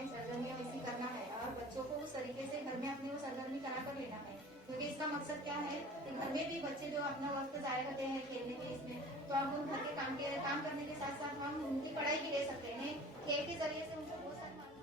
है, सरगर्मियाँ वैसी करना है और बच्चों को उस तरीके से घर में अपनी वो सरगर्मी करा कर लेना है। क्योंकि इसका मकसद क्या है कि घर में भी बच्चे जो अपना वक्त जाया करते हैं खेलने के इसमें, तो हम उन घर के काम करने के साथ साथ हम उनकी पढ़ाई भी ले सकते हैं। खेल के जरिए से उनको बहुत सारी मालूमात।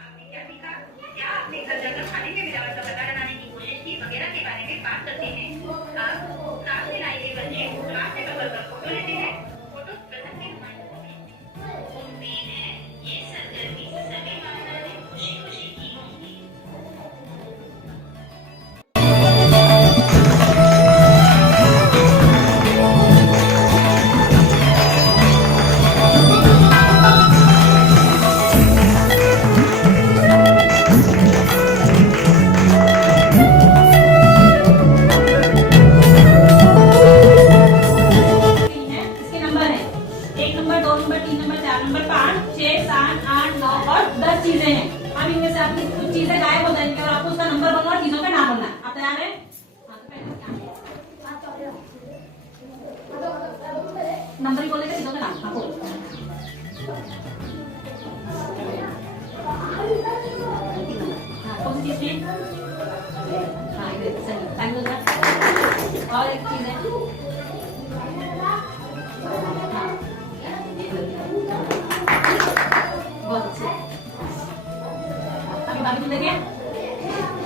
आपने क्या सीखा? क्या आपने घर जाकर खाने में मिलावट का पता लगाने की कोशिश की वगैरह के बारे में बात करते हैं। अब क्लास में लाए हुए बच्चे क्लास में पकड़ कर फोटो लेते हैं। फोटो प्रथम के नुमाइंदों को भेजते हैं। उम्मीद है ये सरगर्मी सभी माताओं ने खुशी खुशी की होगी। नंबर 2 नंबर 3 नंबर 4 नंबर 5 6 7 8 9 और 10 चीजें हैं। अब इनमें से आपकी कुछ चीजें गायब हो जाएंगी और आपको उसका नंबर बोलना और चीजों का नाम बोलना है। आप तैयार हैं? नंबर ही बोलेगा, चीजों का नाम आपको। कौन सी चीज है? हाँ सही टाइम हो गया। और एक चीज है बहुत अच्छे। अभी बाकी मिल गया?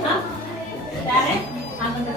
हाँ तैयार है? हाँ बंद कर